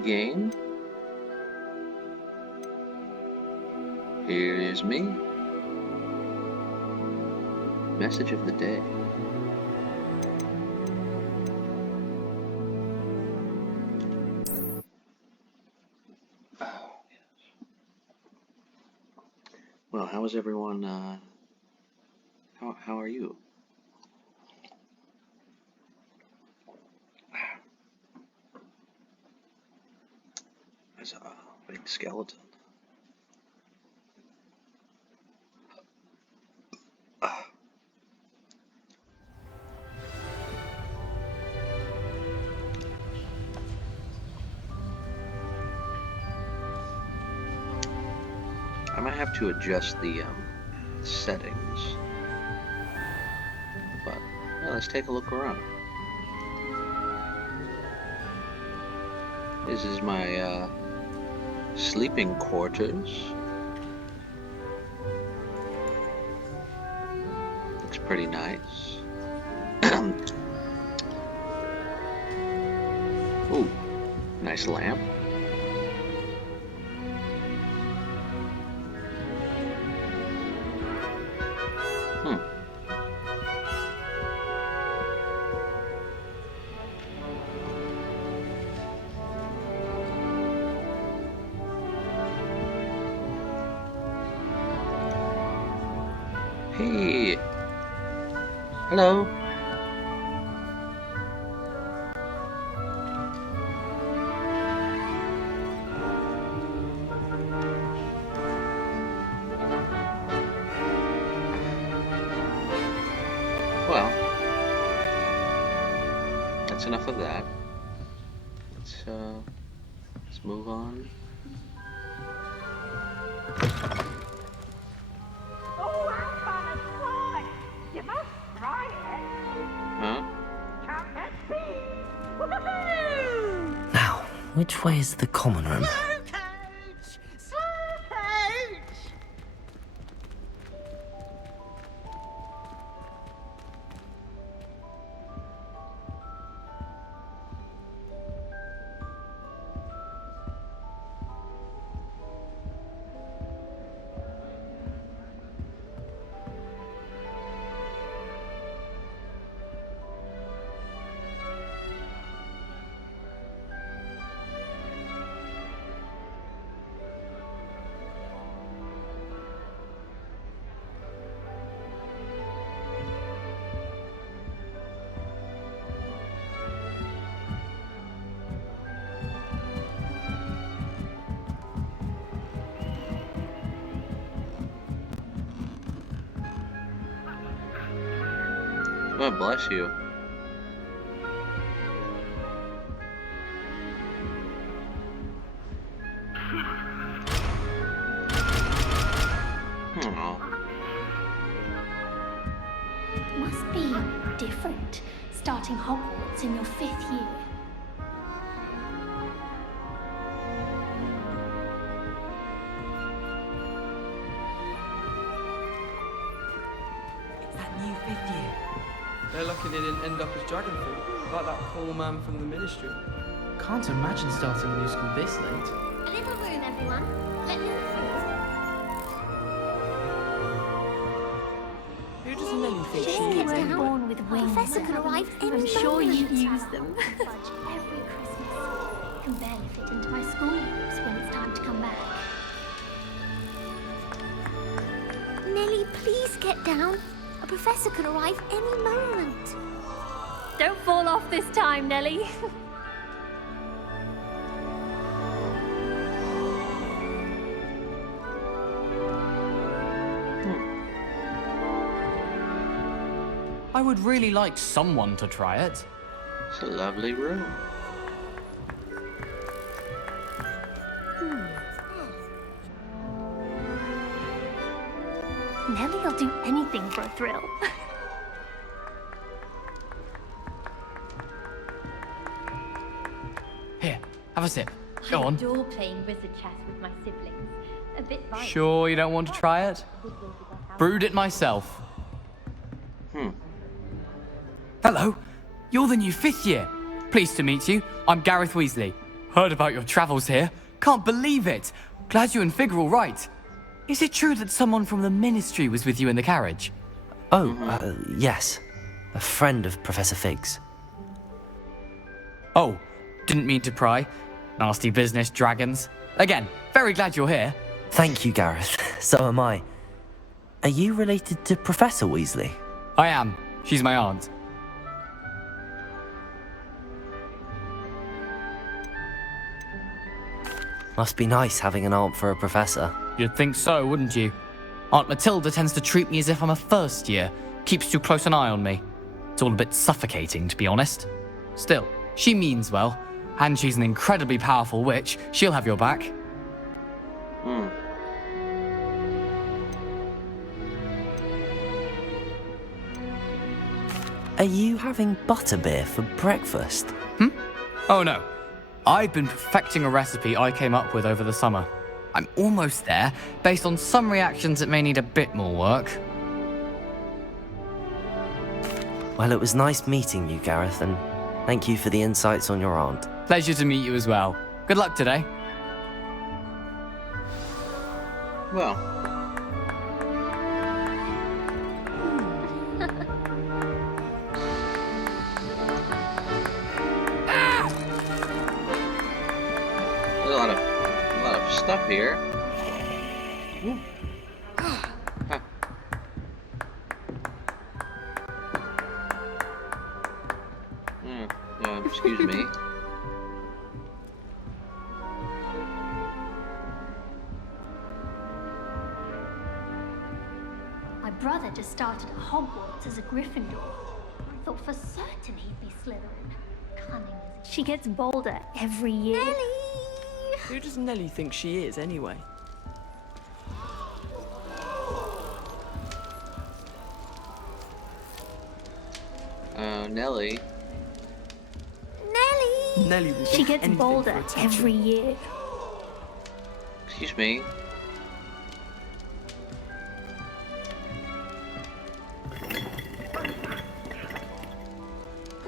game. Here is me. Message of the day. Oh, yes. Well, how is everyone? How are you? There's a big skeleton. I might have to adjust the settings, but yeah, let's take a look around. This is my sleeping quarters. Looks pretty nice. Ooh, nice lamp. Hey! Hello! Well, that's enough of that. Let's move on. Now, which way is the common room? God bless you. Must be different starting Hogwarts in your 5th year. It's that new 5th year. They're lucky they didn't end up as dragon fruit, like that poor man from the ministry. Can't imagine starting a new school this late. A little room, everyone. Let me through. Who does Nelly think she Just is get anyway? born with wings. Professor could arrive any moment. I'm sure you use them. Fudge every Christmas. You can barely fit into my school groups when it's time to come back. Nelly, please get down. A professor could arrive any moment. Don't fall off this time, Nelly. I would really like someone to try it. It's a lovely room. Nelly'll do anything for a thrill. Here, have a sip. Go I on. adore playing wizard chess with my siblings. A bit violent. Sure you don't want to try it? Brewed it myself. Hello, you're the new 5th year. Pleased to meet you. I'm Gareth Weasley. Heard about your travels here. Can't believe it. Glad you and Fig are all right. Is it true that someone from the Ministry was with you in the carriage? Oh, yes. A friend of Professor Fig's. Oh, didn't mean to pry. Nasty business, dragons. Again, very glad you're here. Thank you, Gareth. So am I. Are you related to Professor Weasley? I am. She's my aunt. Must be nice having an aunt for a professor. You'd think so, wouldn't you? Aunt Matilda tends to treat me as if I'm a first year. Keeps too close an eye on me. It's all a bit suffocating, to be honest. Still, she means well. And she's an incredibly powerful witch. She'll have your back. Hmm. Are you having butterbeer for breakfast? Oh no. I've been perfecting a recipe I came up with over the summer. I'm almost there, based on some reactions that may need a bit more work. Well, it was nice meeting you, Gareth, and thank you for the insights on your aunt. Pleasure to meet you as well. Good luck today. Well. There's a lot of stuff here. Excuse me. My brother just started at Hogwarts as a Gryffindor. I thought for certain he'd be Slytherin. Cunning as he... She gets bolder every year. Nelly! Who does Nelly think she is, anyway? Nelly. Nelly! Nelly will She do gets anything bolder for attention. every year. Excuse me.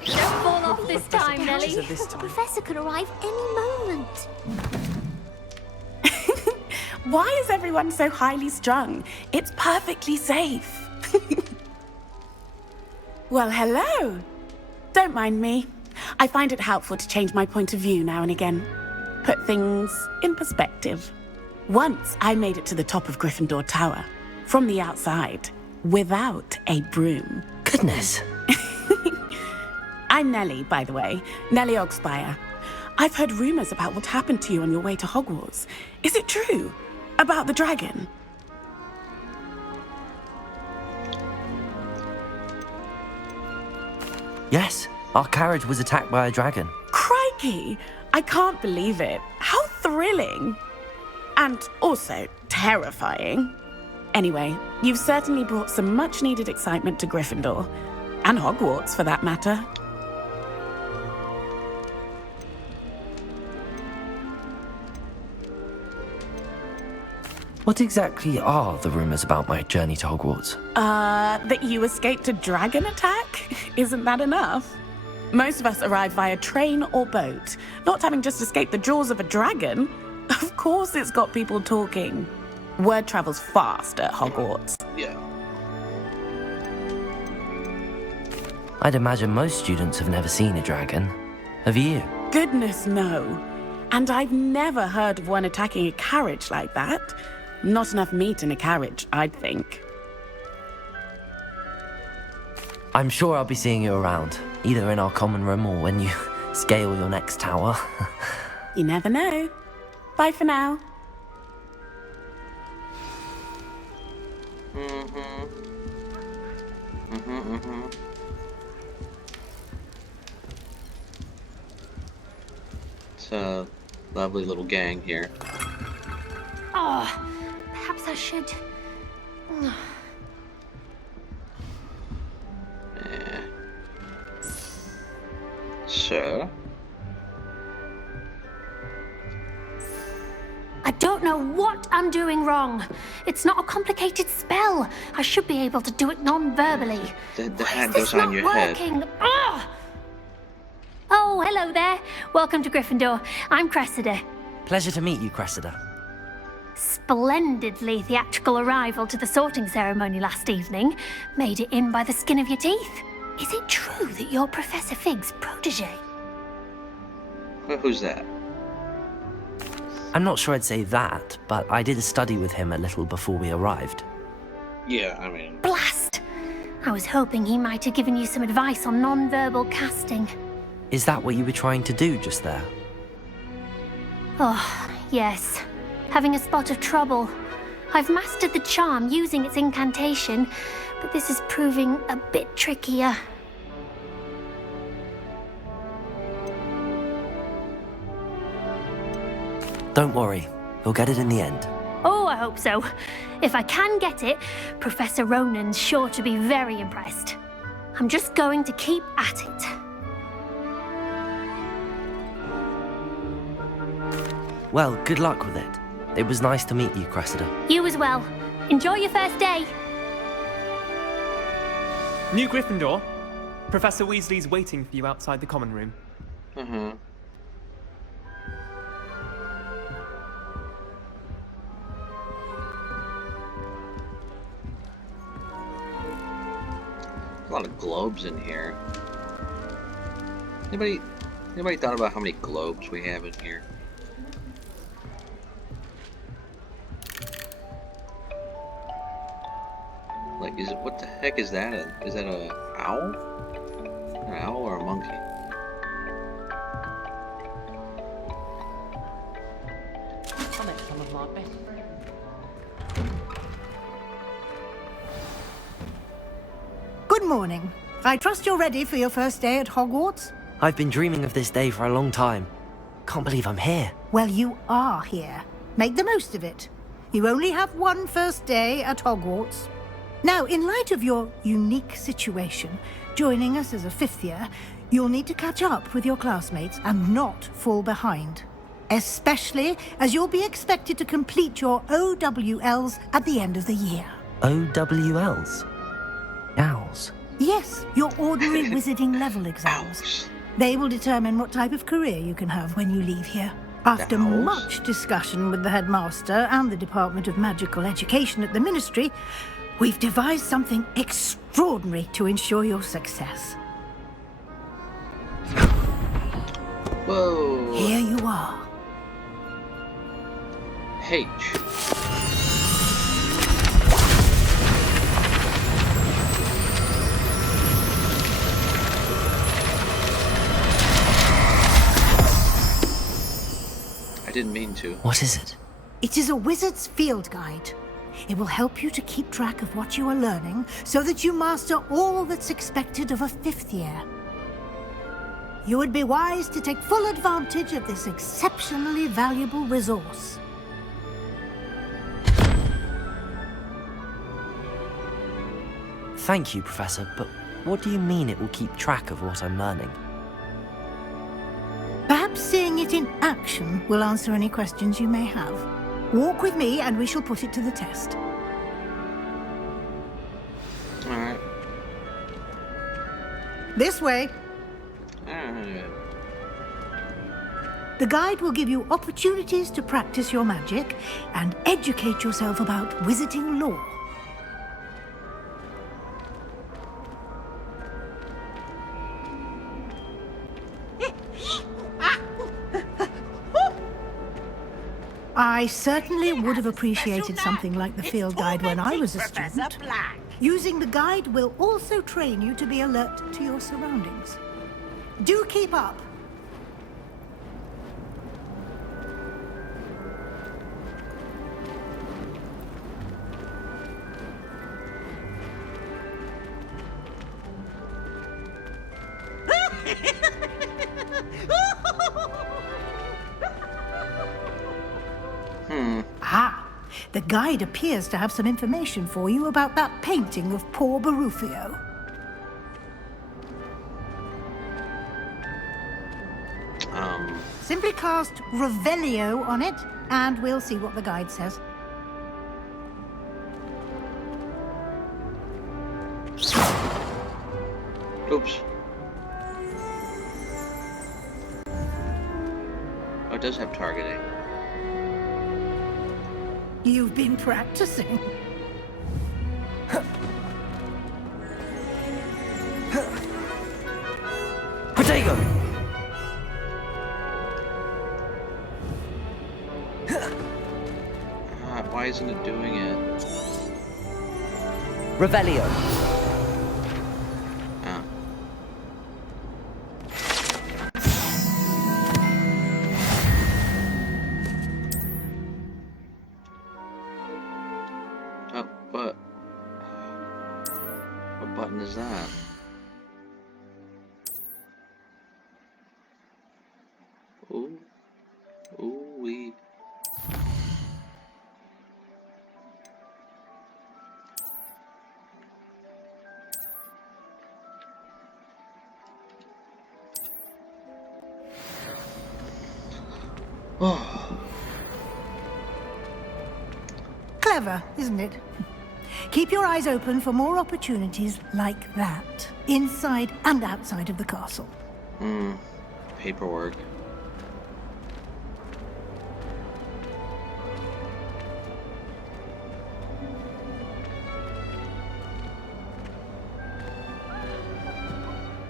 Don't fall off this time, Nelly. Pictures of this The time. professor could arrive any moment. Why is everyone so highly strung? It's perfectly safe. Well, hello. Don't mind me. I find it helpful to change my point of view now and again. Put things in perspective. Once I made it to the top of Gryffindor Tower, from the outside, without a broom. Goodness. I'm Nellie, by the way. Nellie Ogspire. I've heard rumors about what happened to you on your way to Hogwarts. Is it true? About the dragon? Yes, our carriage was attacked by a dragon. Crikey! I can't believe it. How thrilling! And also terrifying. Anyway, you've certainly brought some much-needed excitement to Gryffindor. And Hogwarts, for that matter. What exactly are the rumors about my journey to Hogwarts? That you escaped a dragon attack? Isn't that enough? Most of us arrive via train or boat, not having just escaped the jaws of a dragon. Of course it's got people talking. Word travels fast at Hogwarts. Yeah. I'd imagine most students have never seen a dragon. Have you? Goodness, no. And I've never heard of one attacking a carriage like that. Not enough meat in a carriage, I'd think. I'm sure I'll be seeing you around, either in our common room or when you scale your next tower. You never know. Bye for now. It's a lovely little gang here. Oh, perhaps I should... So, I don't know what I'm doing wrong. It's not a complicated spell. I should be able to do it non-verbally. the Why hand is this goes on not your head. working? Ah! Oh, Oh, hello there. Welcome to Gryffindor. I'm Cressida. Pleasure to meet you, Cressida. Splendidly theatrical arrival to the sorting ceremony last evening. Made it in by the skin of your teeth. Is it true that you're Professor Fig's protege? Who's that? I'm not sure I'd say that, but I did study with him a little before we arrived. Yeah, I mean... Blast! I was hoping he might have given you some advice on non-verbal casting. Is that what you were trying to do just there? Oh, yes. Having a spot of trouble. I've mastered the charm using its incantation, but this is proving a bit trickier. Don't worry, you'll get it in the end. Oh, I hope so. If I can get it, Professor Ronan's sure to be very impressed. I'm just going to keep at it. Well, good luck with it. It was nice to meet you, Cressida. You as well. Enjoy your first day. New Gryffindor. Professor Weasley's waiting for you outside the common room. Mm-hmm. A lot of globes in here. Anybody thought about how many globes we have in here? Like, what the heck is that? Is that a owl? An owl or a monkey? I met some of my best friends. Good morning. I trust you're ready for your first day at Hogwarts? I've been dreaming of this day for a long time. Can't believe I'm here. Well, you are here. Make the most of it. You only have one first day at Hogwarts. Now, in light of your unique situation, joining us as a fifth year, you'll need to catch up with your classmates and not fall behind. Especially as you'll be expected to complete your OWLs at the end of the year. OWLs? Owls? Yes, your ordinary wizarding level exams. Owls. They will determine what type of career you can have when you leave here. After Owls? much discussion with the headmaster and the Department of Magical Education at the Ministry, we've devised something extraordinary to ensure your success. Whoa. Here you are. H. I didn't mean to. What is it? It is a wizard's field guide. It will help you to keep track of what you are learning so that you master all that's expected of a fifth year. You would be wise to take full advantage of this exceptionally valuable resource. Thank you, Professor, but what do you mean it will keep track of what I'm learning? Perhaps seeing it in action will answer any questions you may have. Walk with me and we shall put it to the test. Alright. This way. Alright. The guide will give you opportunities to practice your magic and educate yourself about wizarding lore. I certainly would have appreciated something like the field guide when I was a student. Using the guide will also train you to be alert to your surroundings. Do keep up. The guide appears to have some information for you about that painting of poor Barufio. Simply cast Revelio on it, and we'll see what the guide says. Oops. does have targeting. You've been practicing. Protego! Why isn't it doing it? Revelio. Ah. Oh, but what button is that? Ooh, ooh wee. Oh. Clever, isn't it? Keep your eyes open for more opportunities like that, inside and outside of the castle. Paperwork.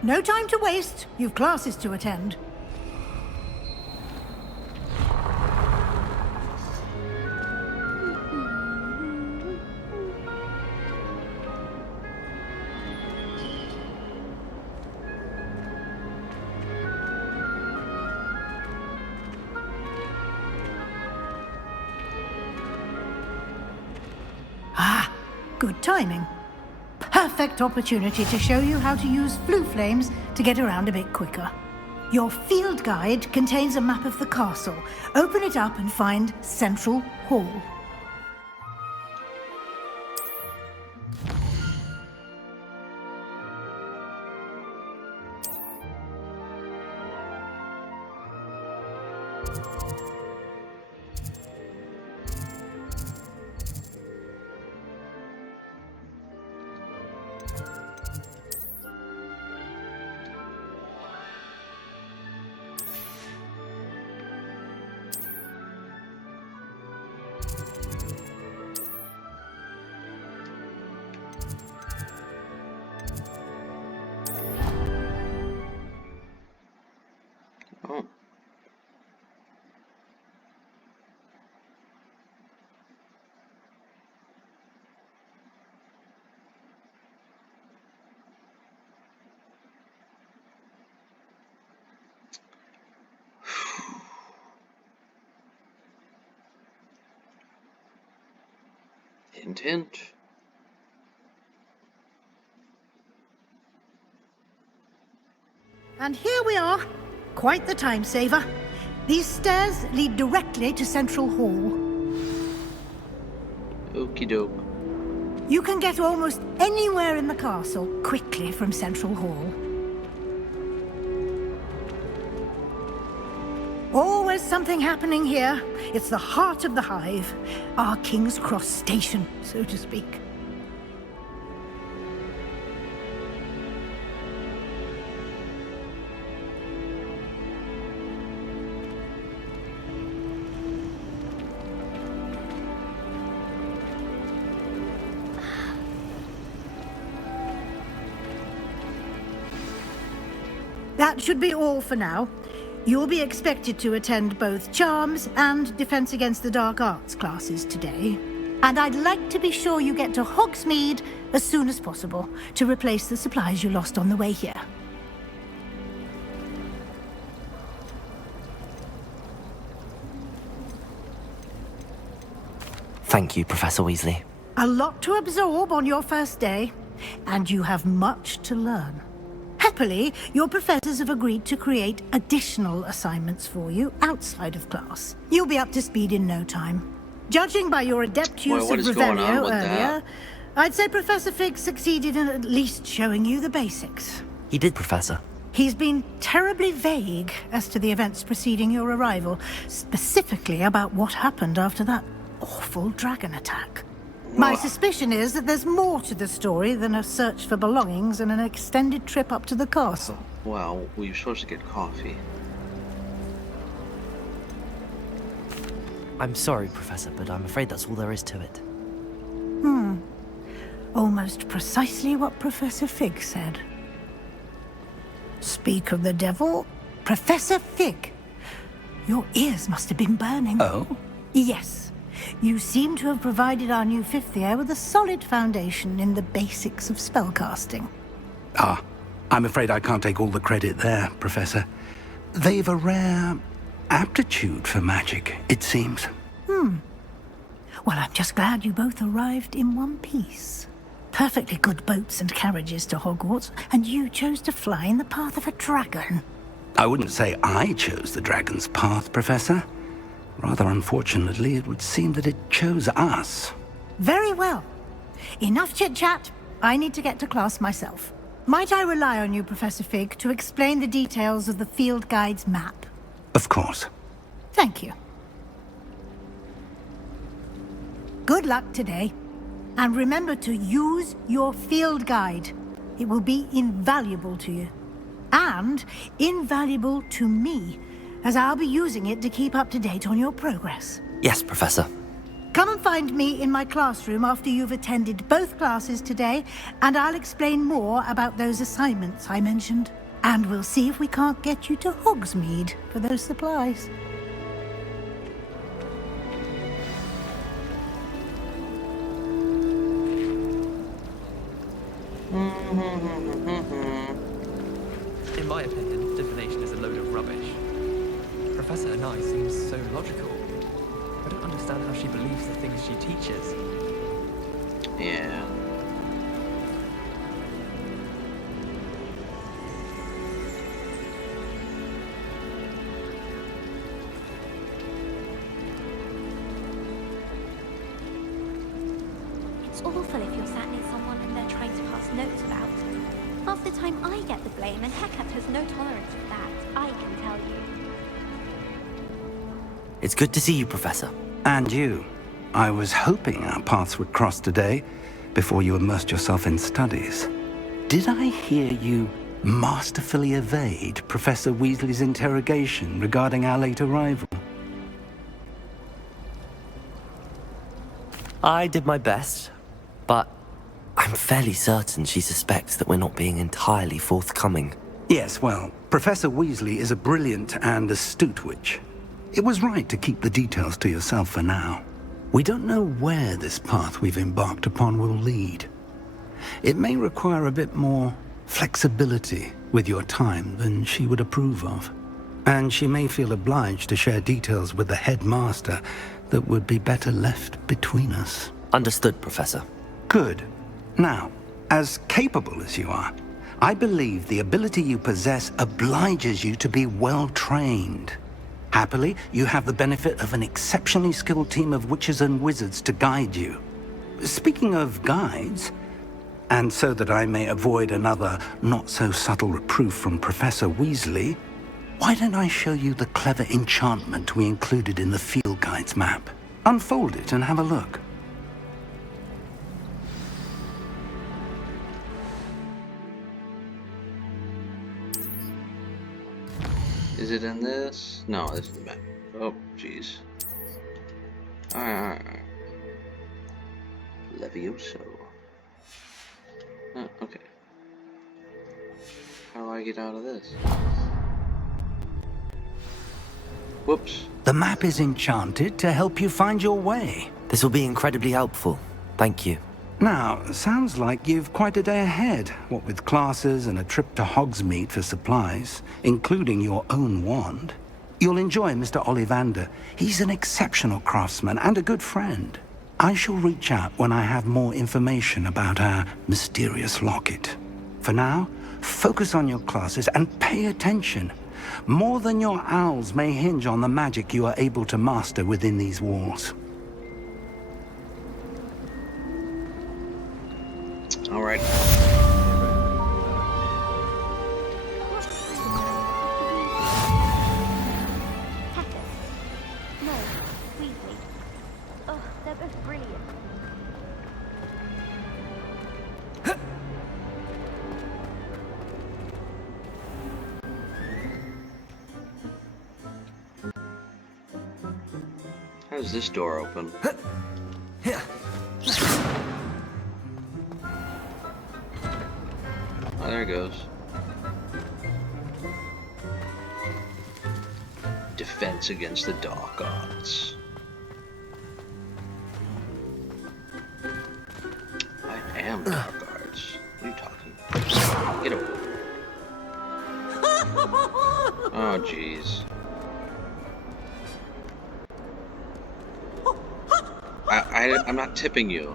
No time to waste. You've classes to attend. Ah, good timing. Perfect opportunity to show you how to use flue flames to get around a bit quicker. Your field guide contains a map of the castle. Open it up and find Central Hall. Oh. Hint, hint. And here we are. Quite the time saver. These stairs lead directly to Central Hall. Okie doke. You can get almost anywhere in the castle quickly from Central Hall. Always something happening here. It's the heart of the hive. Our King's Cross station, so to speak. That should be all for now. You'll be expected to attend both Charms and Defense Against the Dark Arts classes today. And I'd like to be sure you get to Hogsmeade as soon as possible to replace the supplies you lost on the way here. Thank you, Professor Weasley. A lot to absorb on your first day, and you have much to learn. Happily, your professors have agreed to create additional assignments for you outside of class. You'll be up to speed in no time. Judging by your adept use what of is going on Revelio with earlier, that? I'd say Professor Fig succeeded in at least showing you the basics. He did, Professor. He's been terribly vague as to the events preceding your arrival, specifically about what happened after that awful dragon attack. My suspicion is that there's more to the story than a search for belongings and an extended trip up to the castle. Well, we were supposed to get coffee. I'm sorry, Professor, but I'm afraid that's all there is to it. Almost precisely what Professor Fig said. Speak of the devil, Professor Fig. Your ears must have been burning. Oh? Yes. You seem to have provided our new fifth year with a solid foundation in the basics of spellcasting. Ah, I'm afraid I can't take all the credit there, Professor. They've a rare aptitude for magic, it seems. Well, I'm just glad you both arrived in one piece. Perfectly good boats and carriages to Hogwarts, and you chose to fly in the path of a dragon. I wouldn't say I chose the dragon's path, Professor. Rather unfortunately, it would seem that it chose us. Very well. Enough chit-chat. I need to get to class myself. Might I rely on you, Professor Fig, to explain the details of the field guide's map? Of course. Thank you. Good luck today. And remember to use your field guide. It will be invaluable to you. And invaluable to me, as I'll be using it to keep up to date on your progress. Yes, Professor. Come and find me in my classroom after you've attended both classes today, and I'll explain more about those assignments I mentioned. And we'll see if we can't get you to Hogsmeade for those supplies. In my opinion, divination is a load of rubbish. Professor Anai seems so logical. I don't understand how she believes the things she teaches. Yeah. It's awful if you're sat near someone and they're trying to pass notes about. Half the time I get the blame, and Hecate has no tolerance for that, I can tell you. It's good to see you, Professor. And you. I was hoping our paths would cross today, before you immersed yourself in studies. Did I hear you masterfully evade Professor Weasley's interrogation regarding our late arrival? I did my best, but I'm fairly certain she suspects that we're not being entirely forthcoming. Yes, well, Professor Weasley is a brilliant and astute witch. It was right to keep the details to yourself for now. We don't know where this path we've embarked upon will lead. It may require a bit more flexibility with your time than she would approve of. And she may feel obliged to share details with the headmaster that would be better left between us. Understood, Professor. Good. Now, as capable as you are, I believe the ability you possess obliges you to be well trained. Happily, you have the benefit of an exceptionally skilled team of witches and wizards to guide you. Speaking of guides, and so that I may avoid another not-so-subtle reproof from Professor Weasley, why don't I show you the clever enchantment we included in the field guide's map? Unfold it and have a look. Is it in this? No, this is the map. Oh, jeez. Alright. Levioso. Oh, okay. How do I get out of this? Whoops. The map is enchanted to help you find your way. This will be incredibly helpful. Thank you. Now, sounds like you've quite a day ahead, what with classes and a trip to Hogsmeade for supplies, including your own wand. You'll enjoy Mr. Ollivander. He's an exceptional craftsman and a good friend. I shall reach out when I have more information about our mysterious locket. For now, focus on your classes and pay attention. More than your owls may hinge on the magic you are able to master within these walls. All right. Hecate. No, Weasley. Oh, they're both brilliant. How does this door open? Oh, there it goes. Defense against the dark arts. I am dark arts. What are you talking about? Get away. Oh, jeez. I'm not tipping you.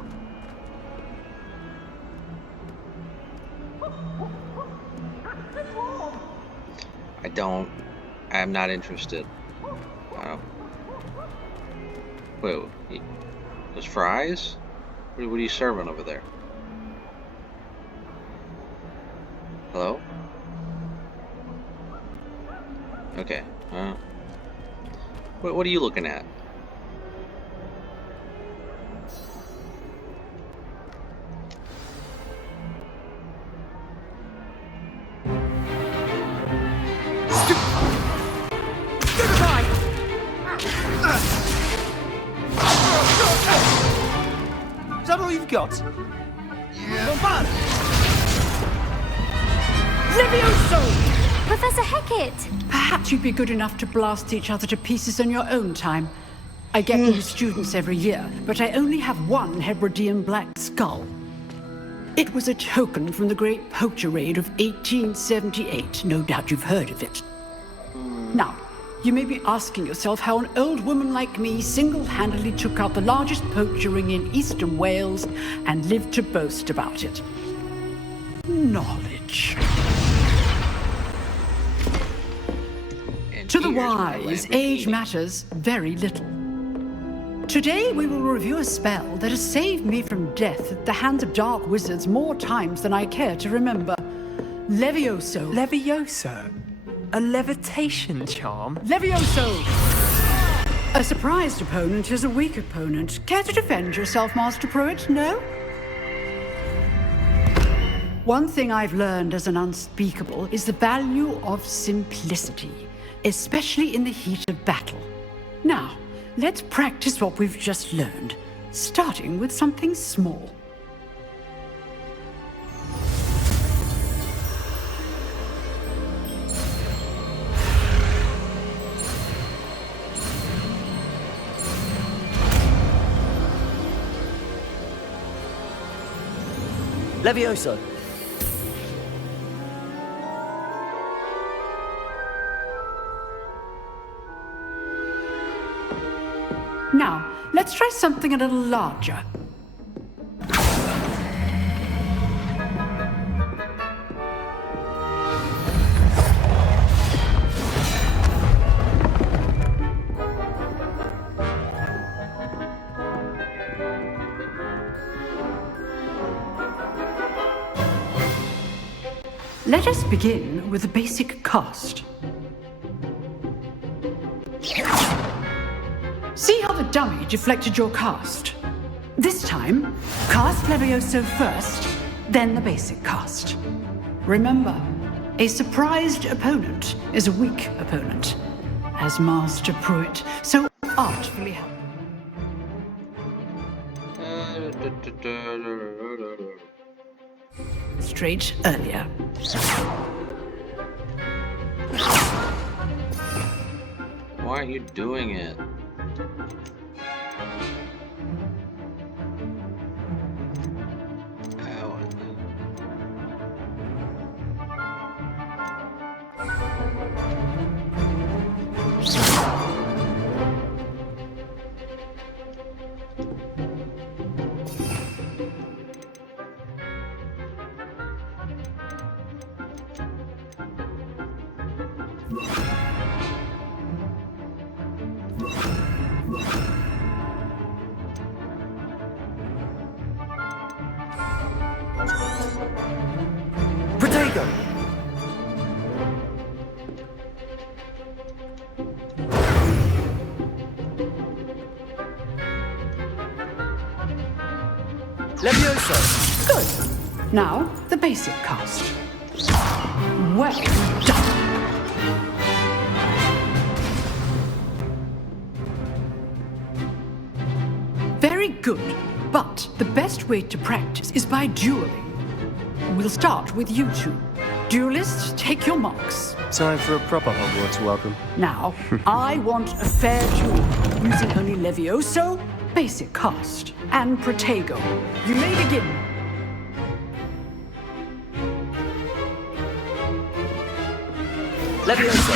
I'm not interested. Wait, those fries? What are you serving over there? Hello? Okay. What are you looking at? Is that all you've got? Not bad. Levioso! Professor Hecat! Perhaps you'd be good enough to blast each other to pieces in your own time. I get new students every year, but I only have one Hebridean black skull. It was a token from the Great Poacher Raid of 1878. No doubt you've heard of it. Now, you may be asking yourself how an old woman like me single-handedly took out the largest poacher ring in eastern Wales and lived to boast about it. Knowledge. To the wise, age matters very little. Today we will review a spell that has saved me from death at the hands of dark wizards more times than I care to remember. Levioso. Levioso? A levitation charm? Levioso! A surprised opponent is a weak opponent. Care to defend yourself, Master Pruitt? No? One thing I've learned as an unspeakable is the value of simplicity, especially in the heat of battle. Now, let's practice what we've just learned, starting with something small. Levioso. Now, let's try something a little larger. Let us begin with the basic cast. See how the dummy deflected your cast? This time, cast Levioso first, then the basic cast. Remember, a surprised opponent is a weak opponent, as Master Pruitt so artfully helped. Straight earlier. Why aren't you doing it? Protego! Levioso! Good. Now, the basic cast. Well done. good. But the best way to practice is by dueling. We'll start with you two. Duelists, take your marks. Time for a proper Hogwarts welcome. Now, I want a fair duel, using only Levioso, basic cast, and Protego. You may begin. Levioso.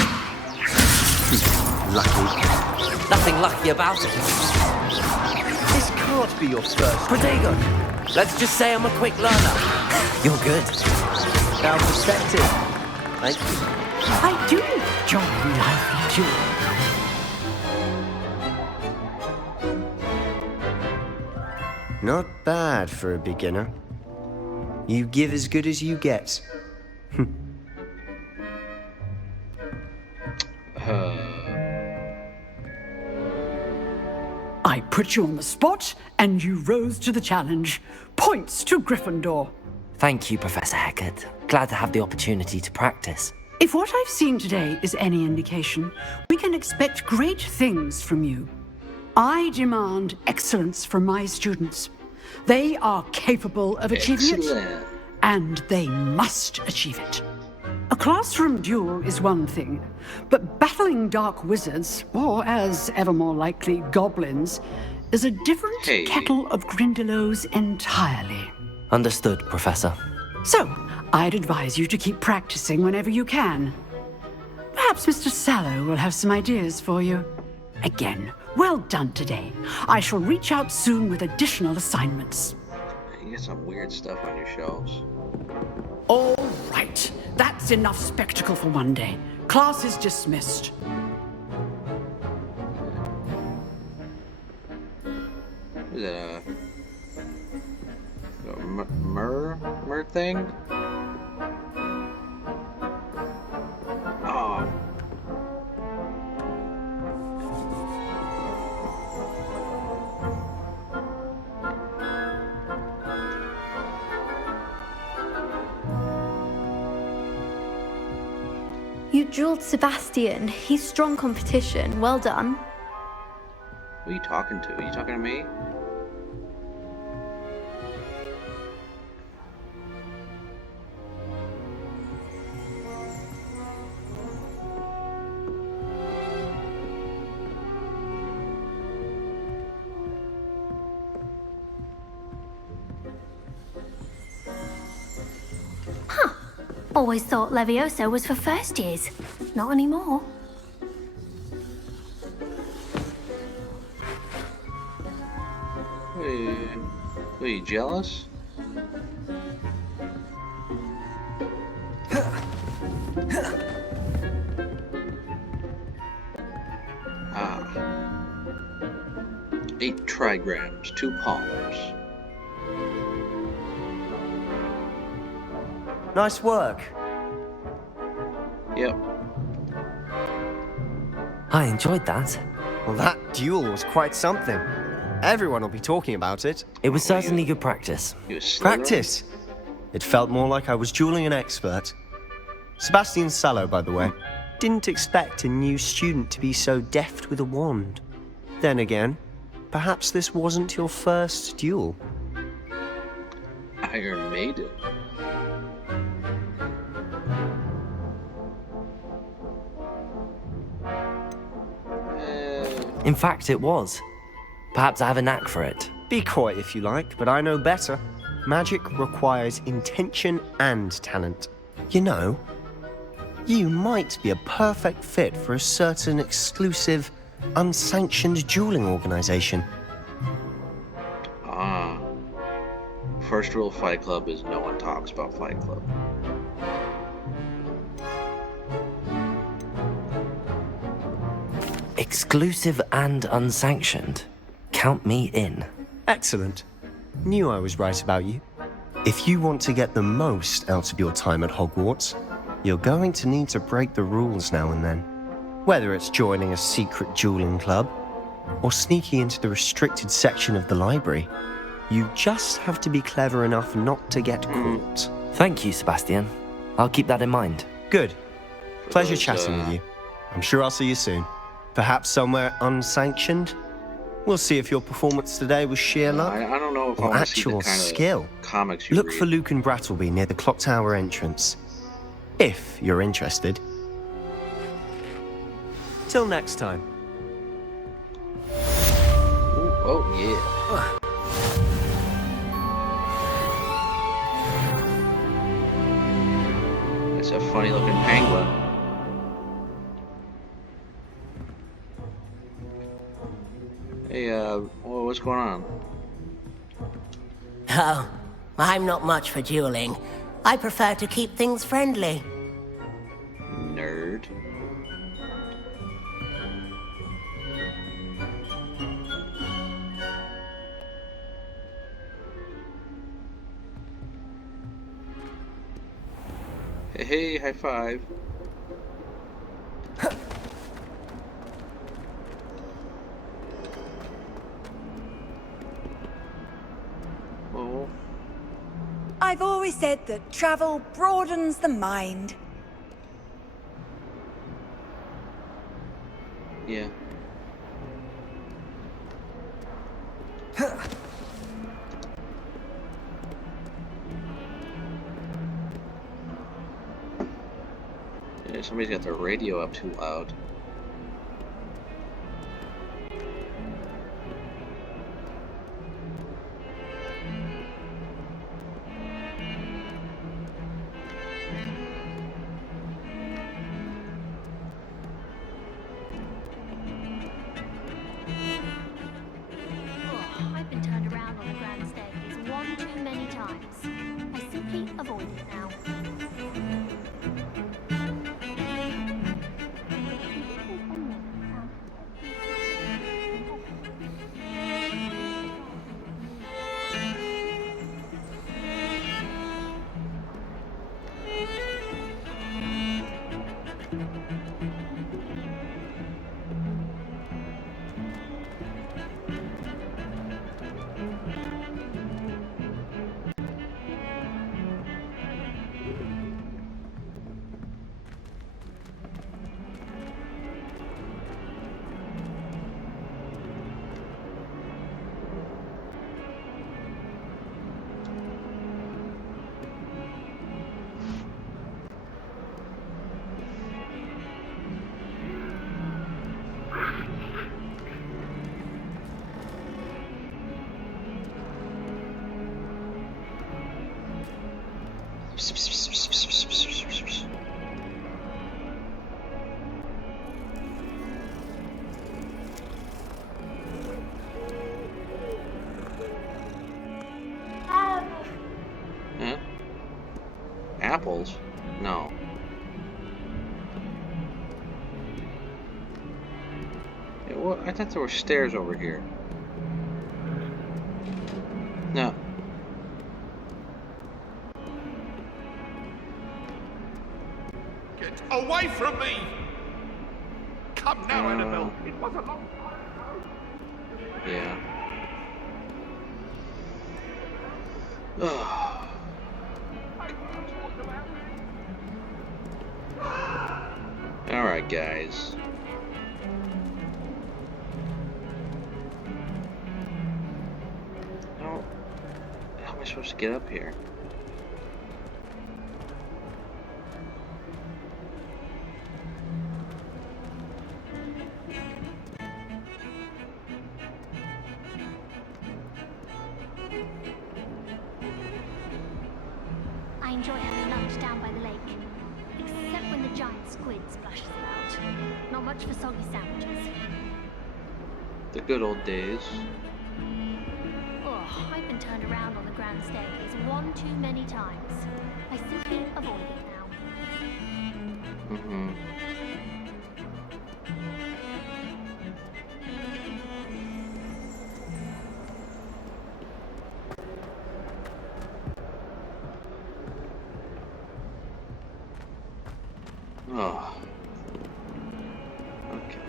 Lucky. Nothing lucky about it. This can't be your first. Protego. Let's just say I'm a quick learner. You're good. Now perspective. Thank you. I do enjoy lively duel. Not bad for a beginner. You give as good as you get. I put you on the spot, and you rose to the challenge. Points to Gryffindor. Thank you, Professor Hecat. Glad to have the opportunity to practice. If what I've seen today is any indication, we can expect great things from you. I demand excellence from my students. They are capable of achieving it, and they must achieve it. A classroom duel is one thing, but battling dark wizards, or as ever more likely, goblins, is a different kettle of Grindylows entirely. Understood, Professor. So, I'd advise you to keep practicing whenever you can. Perhaps Mr. Sallow will have some ideas for you. Again, well done today. I shall reach out soon with additional assignments. You got some weird stuff on your shelves. All right. That's enough spectacle for one day. Class is dismissed. Is it a mer thing? Oh. You dueled Sebastian. He's strong competition. Well done. Who are you talking to? Are you talking to me? Always thought Levioso was for first years. Not anymore. Are you jealous? Ah. 8 trigrams, 2 palms. Nice work. Yep. I enjoyed that. Well, that duel was quite something. Everyone will be talking about it. It was certainly good practice. Practice? It felt more like I was dueling an expert. Sebastian Sallow, by the way. Didn't expect a new student to be so deft with a wand. Then again, perhaps this wasn't your first duel. Iron Maiden. In fact, it was. Perhaps I have a knack for it. Be coy if you like, but I know better. Magic requires intention and talent. You know, you might be a perfect fit for a certain exclusive, unsanctioned dueling organization. Ah. First rule of Fight Club is no one talks about Fight Club. Exclusive and unsanctioned. Count me in. Excellent. Knew I was right about you. If you want to get the most out of your time at Hogwarts, you're going to need to break the rules now and then. Whether it's joining a secret dueling club, or sneaking into the restricted section of the library, you just have to be clever enough not to get caught. Thank you, Sebastian. I'll keep that in mind. Good. Pleasure chatting with you. I'm sure I'll see you soon. Perhaps somewhere unsanctioned? We'll see if your performance today was sheer luck I don't know if I or want to see the actual kind skill. of comics you Look read. for Luke and Brattleby near the clock tower entrance, if you're interested. Till next time. Ooh, oh yeah. That's a funny looking penguin. Hey, what's going on? Oh, I'm not much for dueling. I prefer to keep things friendly. Nerd. Hey, high five. Oh. I've always said that travel broadens the mind. Yeah. Yeah, somebody's got their radio up too loud. Oh, I've been turned around on the grand staircase one too many times. I simply avoid it now. Huh? Apples? No. Yeah, what? I thought there were stairs over here. No. Get away from me! Come now, Annabelle. It was a long time ago. Yeah. Ugh. Alright, guys. How am I supposed to get up here? I enjoy having lunch down by the lake. Except when the giant squid splashes about. Not much for soggy sandwiches. The good old days. Oh, I've been turned around on the grand staircase one too many times. I simply avoid it now. Mm-hmm. Oh. Okay.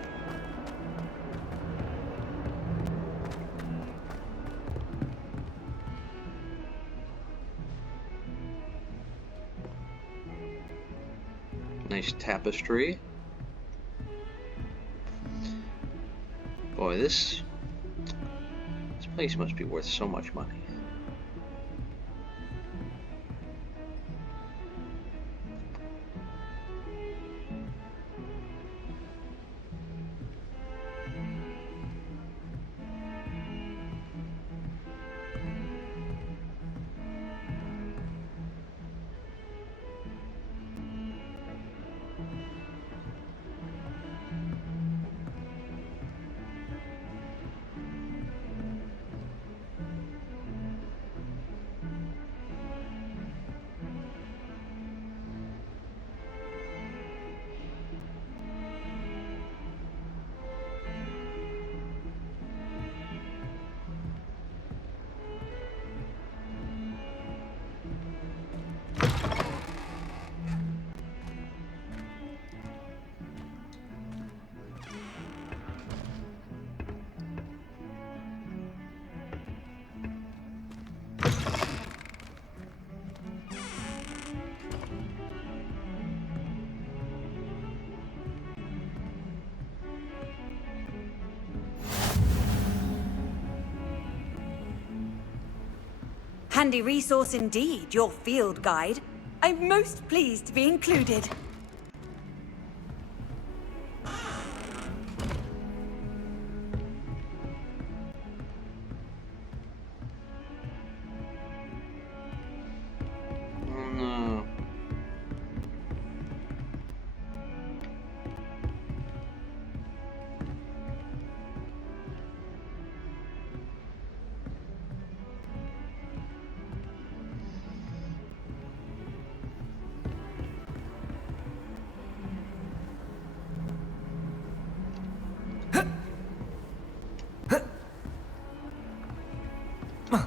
Nice tapestry. Boy, this place must be worth so much money. Handy resource indeed, your field guide. I'm most pleased to be included. No.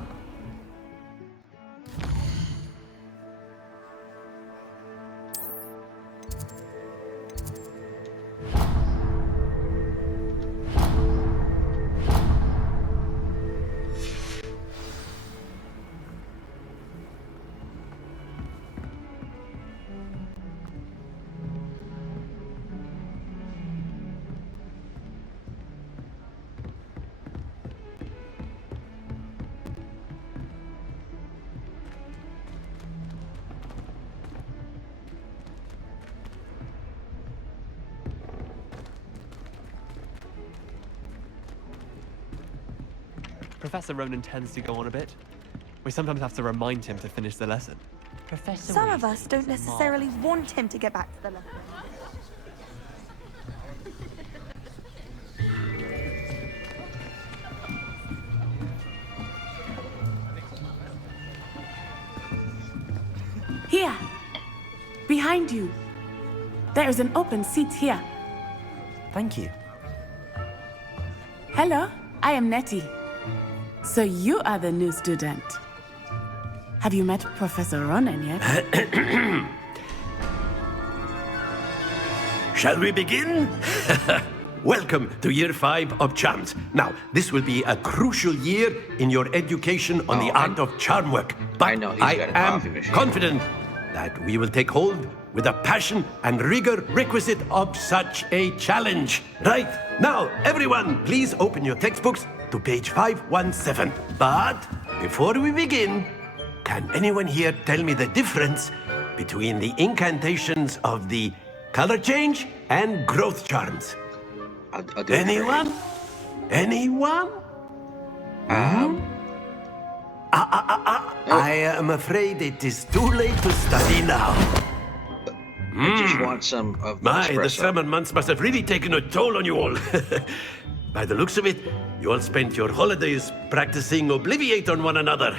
Professor Ronan tends to go on a bit. We sometimes have to remind him to finish the lesson. Professor Some Reed of us don't necessarily want him to get back to the lesson. Here. Behind you. There is an open seat here. Thank you. Hello, I am Nettie. So you are the new student. Have you met Professor Ronan yet? Shall we begin? Welcome to Year 5 of Charms. Now, this will be a crucial year in your education on the art of charm work. But I am confident that we will take hold with the passion and rigor requisite of such a challenge. Right, now, everyone, please open your textbooks to page 517. But before we begin, can anyone here tell me the difference between the incantations of the color change and growth charms? Anyone? Anyone? I am afraid it is too late to study now. I just want some of the summer months must have really taken a toll on you all. By the looks of it, you all spent your holidays practicing Obliviate on one another.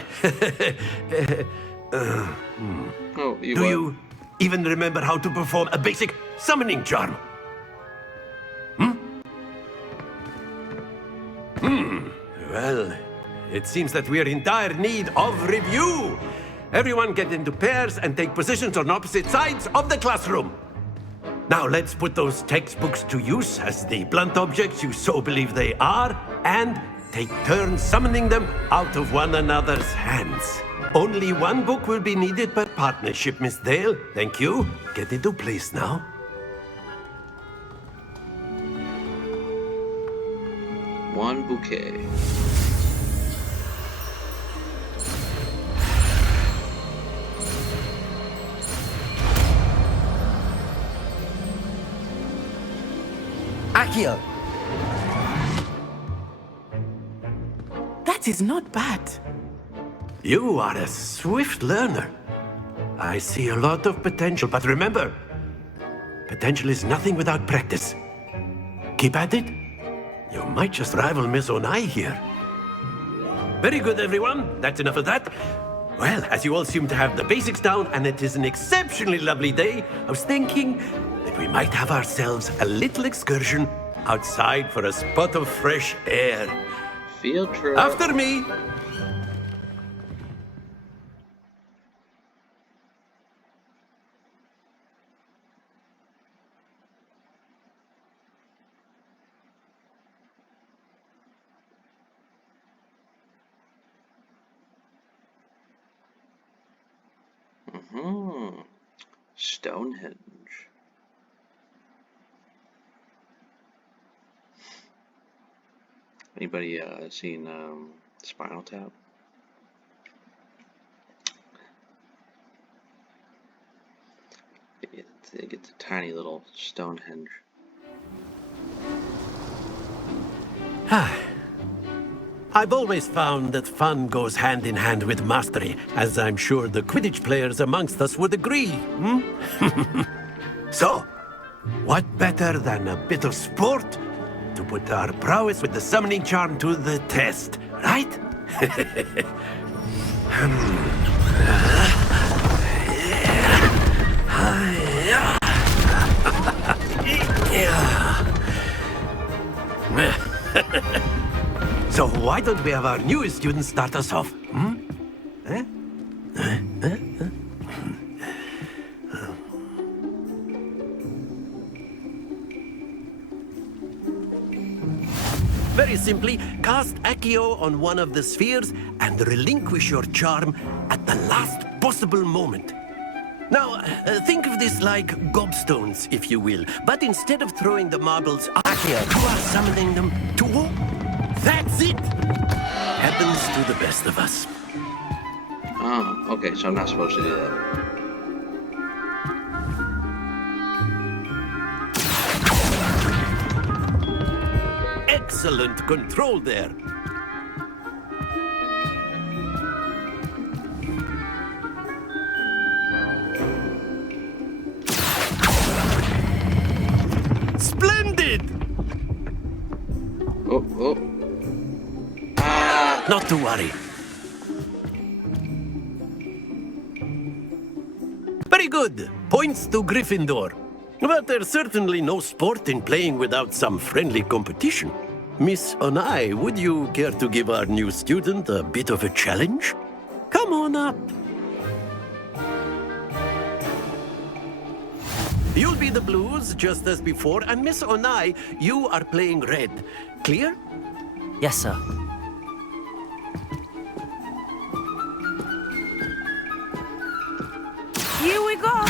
Do you even remember how to perform a basic summoning charm? Well, it seems that we are in dire need of review. Everyone get into pairs and take positions on opposite sides of the classroom. Now let's put those textbooks to use as the blunt objects you so believe they are, and take turns summoning them out of one another's hands. Only one book will be needed per partnership, Miss Dale. Thank you. Get into place now. One bouquet. Accio! That is not bad. You are a swift learner. I see a lot of potential, but remember, potential is nothing without practice. Keep at it. You might just rival Miss Onai here. Very good, everyone. That's enough of that. Well, as you all seem to have the basics down, and it is an exceptionally lovely day, I was thinking that we might have ourselves a little excursion outside for a spot of fresh air. Field trip. After me. Stonehenge. Anybody seen Spinal Tap? They get the tiny little Stonehenge. I've always found that fun goes hand in hand with mastery, as I'm sure the Quidditch players amongst us would agree. So, what better than a bit of sport to put our prowess with the summoning charm to the test, right? So why don't we have our newest student start us off? Very simply, cast Accio on one of the spheres and relinquish your charm at the last possible moment. Now, think of this like gobstones, if you will. But instead of throwing the marbles Accio, you are summoning them to walk. That's it! Happens to the best of us. Oh, okay, so I'm not supposed to do that. Excellent control there. Splendid! Oh. Not to worry. Very good. Points to Gryffindor. But there's certainly no sport in playing without some friendly competition. Miss Onai, would you care to give our new student a bit of a challenge? Come on up. You'll be the blues, just as before, and Miss Onai, you are playing red. Clear? Yes, sir. Here we go!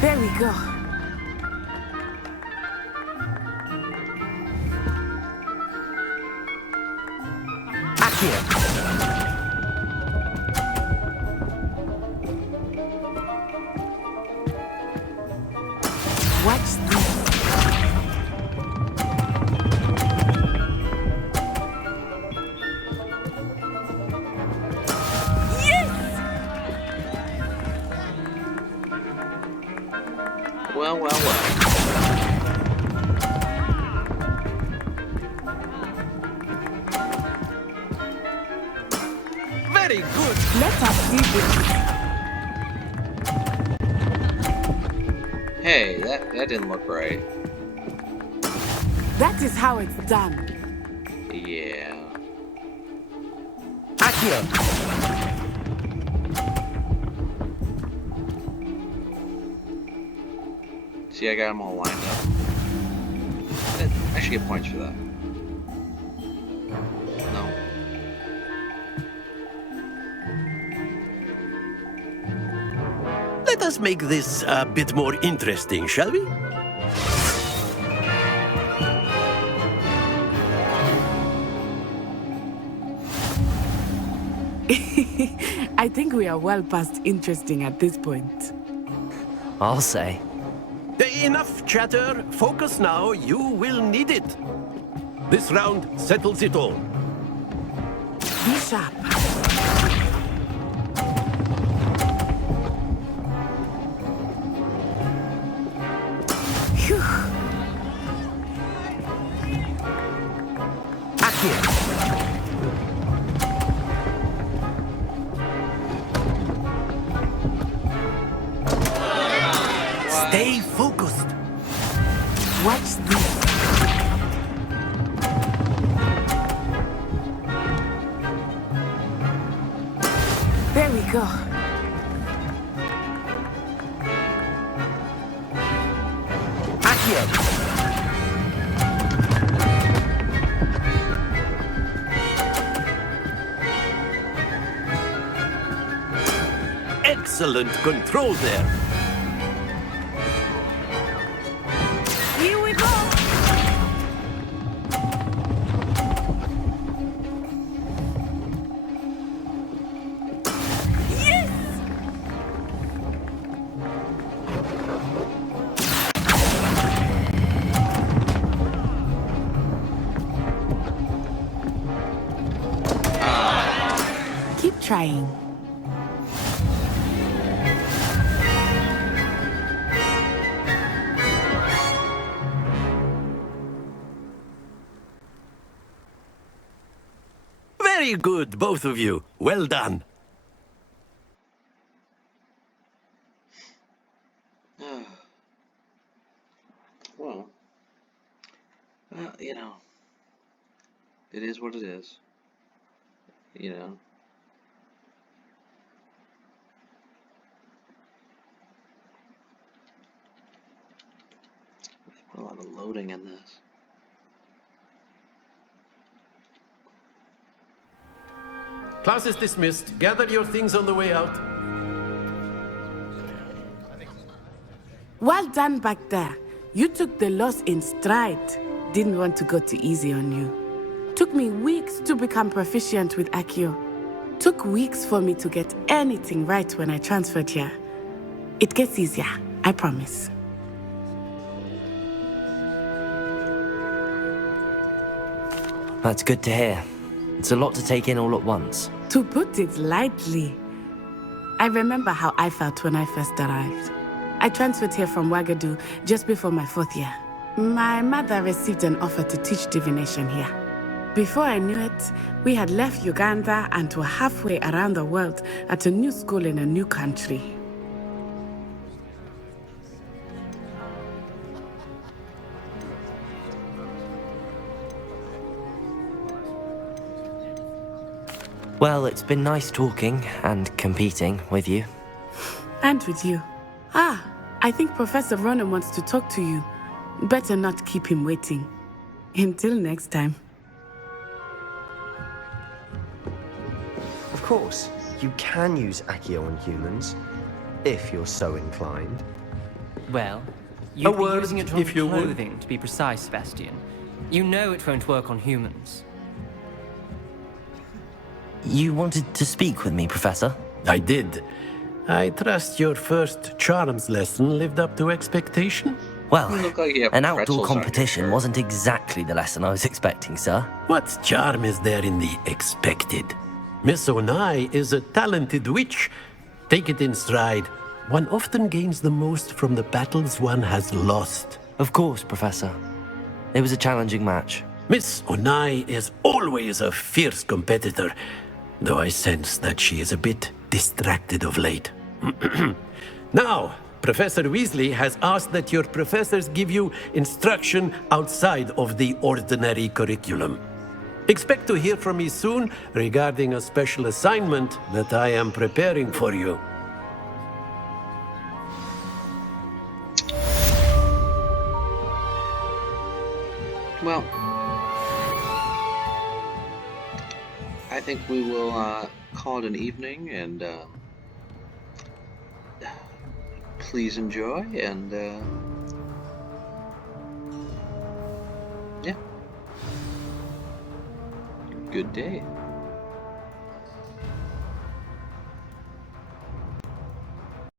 There we go. Accio! Watch this. Well. Very good. Let us do this. Hey, that didn't look right. That is how it's done. Yeah. Accio! See, I got them all lined up. I should get points for that. No. Let us make this a bit more interesting, shall we? I think we are well past interesting at this point. I'll say. Enough chatter. Focus now. You will need it. This round settles it all. Be sharp. Phew. Akio. Stay focused. Watch this. There we go. Akio. Excellent control there. Here we go. Yes! Keep trying. Very good, both of you. Well done. Well, you know, it is what it is. You know. There's a lot of loading in this. Class is dismissed. Gather your things on the way out. Well done back there. You took the loss in stride. Didn't want to go too easy on you. Took me weeks to become proficient with Accio. Took weeks for me to get anything right when I transferred here. It gets easier, I promise. That's good to hear. It's a lot to take in all at once. To put it lightly, I remember how I felt when I first arrived. I transferred here from Wagadu just before my 4th year. My mother received an offer to teach divination here. Before I knew it, we had left Uganda and were halfway around the world at a new school in a new country. Well, it's been nice talking and competing with you. And with you. Ah, I think Professor Ronan wants to talk to you. Better not keep him waiting. Until next time. Of course, you can use Accio on humans, if you're so inclined. Well, you'd be word, using it if you on would. clothing, to be precise, Sebastian. You know it won't work on humans. You wanted to speak with me, Professor? I did. I trust your first charms lesson lived up to expectation? Well, You look like you have an outdoor pretzels on your competition shirt. wasn't exactly the lesson I was expecting, sir. What charm is there in the expected? Miss Onai is a talented witch. Take it in stride. One often gains the most from the battles one has lost. Of course, Professor. It was a challenging match. Miss Onai is always a fierce competitor, though I sense that she is a bit distracted of late. Now, Professor Weasley has asked that your professors give you instruction outside of the ordinary curriculum. Expect to hear from me soon regarding a special assignment that I am preparing for you. Well, I think we will call it an evening, and please enjoy, and yeah, good day.